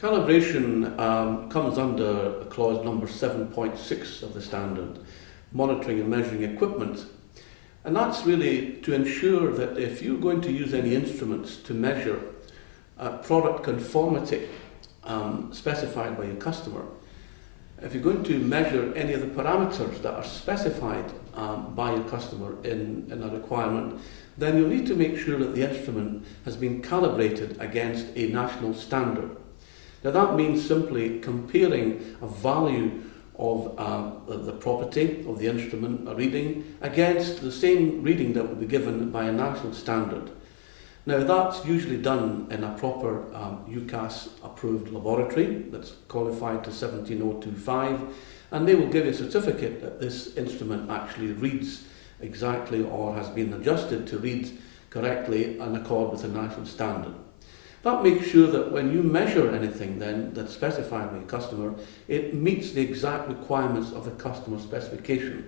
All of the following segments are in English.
Calibration comes under clause number 7.6 of the standard, monitoring and measuring equipment. And that's really to ensure that if you're going to use any instruments to measure product conformity specified by your customer, if you're going to measure any of the parameters that are specified by your customer in a requirement, then you'll need to make sure that the instrument has been calibrated against a national standard. Now that means simply comparing a value of the property of the instrument, a reading, against the same reading that would be given by a national standard. Now that's usually done in a proper UCAS approved laboratory that's qualified to 17025, and they will give you a certificate that this instrument actually reads exactly or has been adjusted to read correctly in accord with the national standard. That makes sure that when you measure anything then that's specified by your customer, it meets the exact requirements of the customer specification.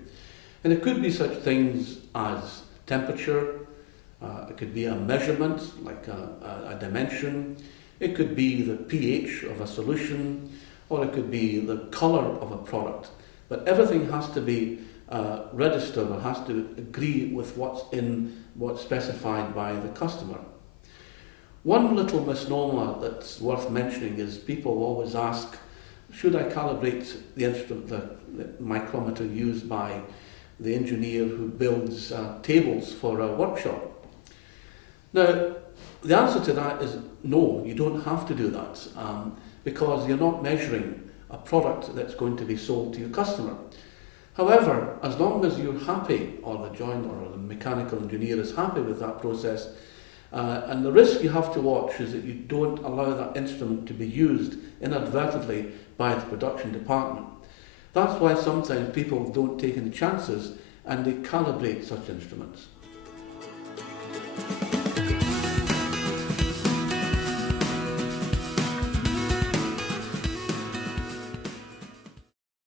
And it could be such things as temperature, it could be a measurement like a dimension, it could be the pH of a solution, or it could be the colour of a product. But everything has to be registered or has to agree with what's specified by the customer. One little misnomer that's worth mentioning is people always ask, should I calibrate the instrument, the micrometer used by the engineer who builds tables for a workshop? Now, the answer to that is no, you don't have to do that because you're not measuring a product that's going to be sold to your customer. However, as long as you're happy, or the joiner or the mechanical engineer is happy with that process, and the risk you have to watch is that you don't allow that instrument to be used inadvertently by the production department. That's why sometimes people don't take any chances and they calibrate such instruments.